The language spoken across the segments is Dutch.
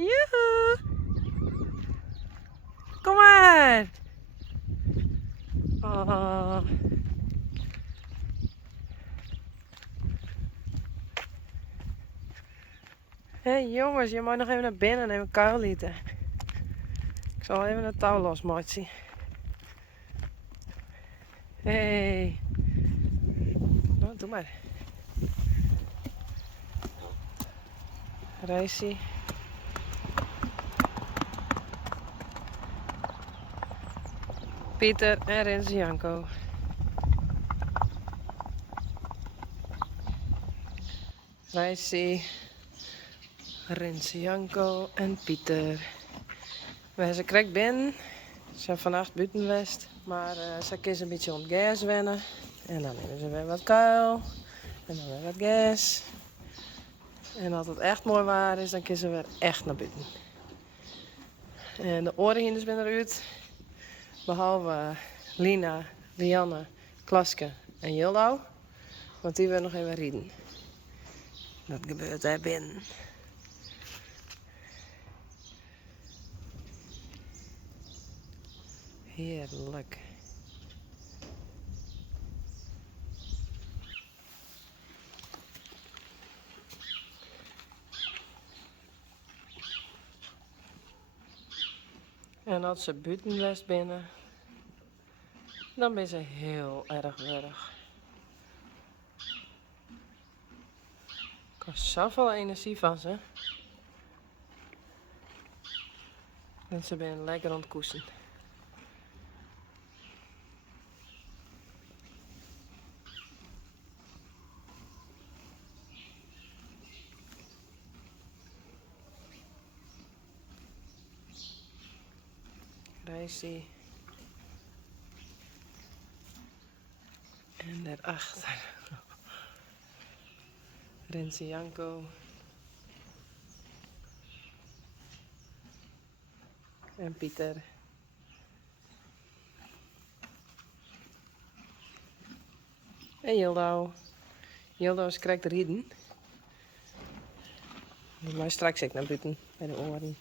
Joehoe! Kom maar! Oh. Hé jongens, je mag nog even naar binnen en even kuil lieten. Ik zal even het touw losmaken. Hé. Nou, doe maar. Reissie. Pieter en Renze Janko. Reissie. Renze Janko en Pieter. Wij zijn krek binnen. Ze zijn vannacht buiten geweest. Maar ze kiezen een beetje om het gas wennen. En dan nemen ze weer wat kuil. En dan weer wat gas. En als het echt mooi waar is, dan kiezen we weer echt naar buiten. En de orenhinders zijn eruit. Behalve Lina, Lianne, Klaske en Jildau. Want die willen nog even rieden. Dat gebeurt daar binnen. Heerlijk. En als ze buitenwest binnen, dan ben ze heel erg wurg. Kost zoveel energie van ze. En ze zijn lekker aan het koesten. Reissie. En daarachter. Renze Janko. En Pieter. En Jildau. Jildau is krijgt rieden. Maar straks ik naar buiten bij de oren.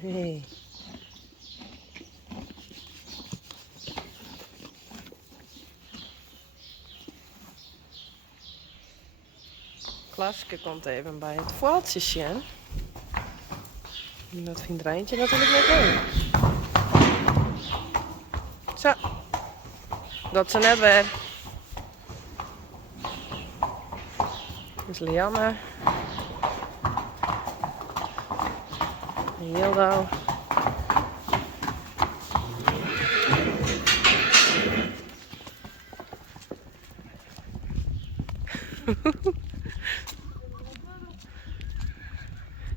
Hey. Klaske komt even bij het voeltjesje. En dat vindt Rijntje natuurlijk net leuk. Zo. Dat ze net weer. Dat is Lianne. En Jildau.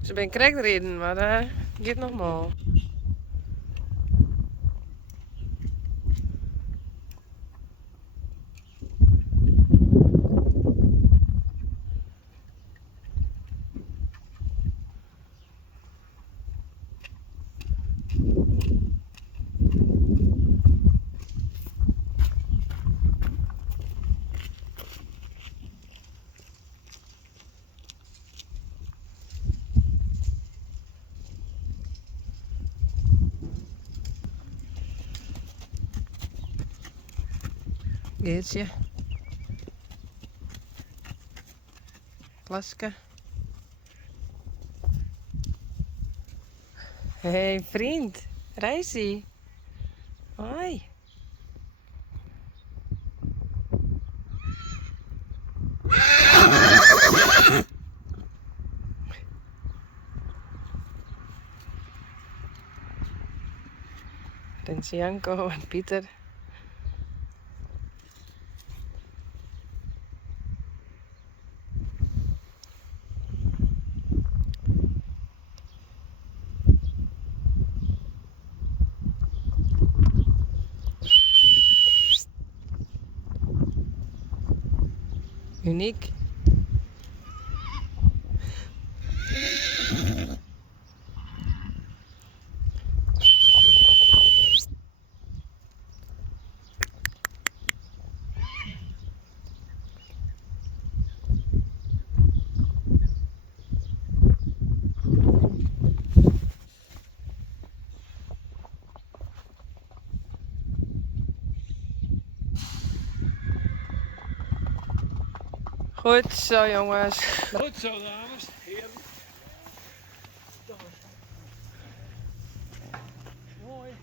Ze ben correct reden, maar gaat nog maar. Geertje. Klaske. Hey vriend, Reissie. Hoi. Renze Janko en Pieter. Uniek. Goed zo, jongens. Goed zo, dames. Heerlijk. Mooi.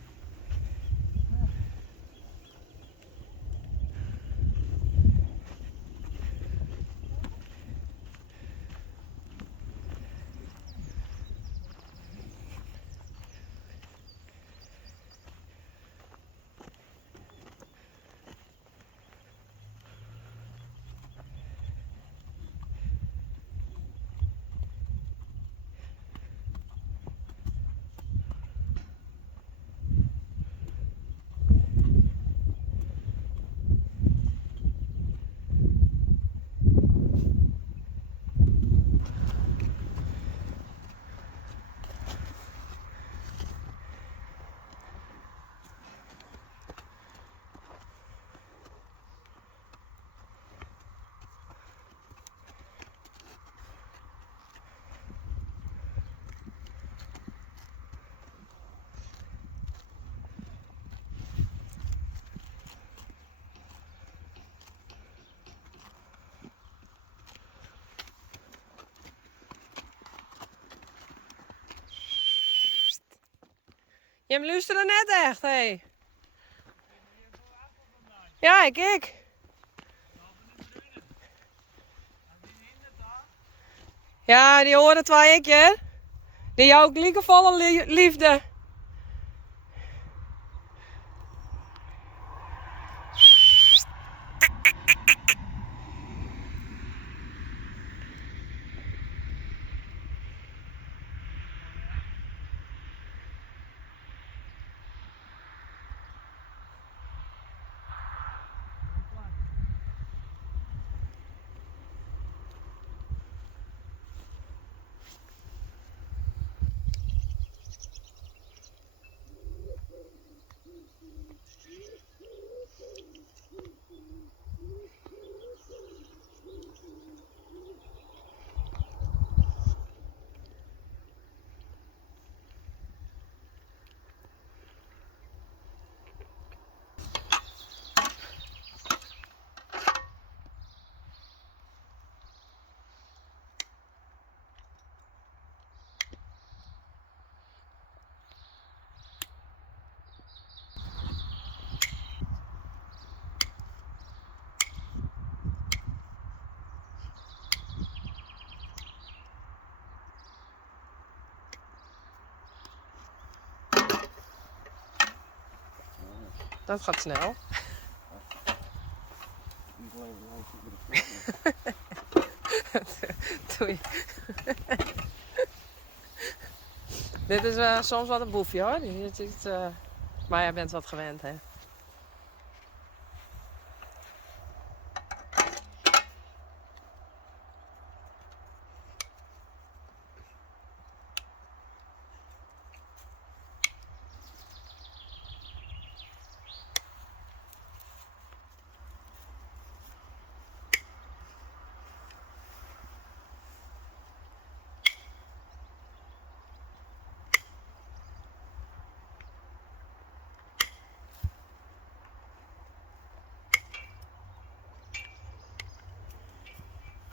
Je luisterde net echt, hé. Ja, ik. Ja, die horen twee ik, hè. Die jou ook volle liefde. Dat gaat snel. Doei. Dit is soms wat een boefje hoor. Maar jij bent wat gewend hè.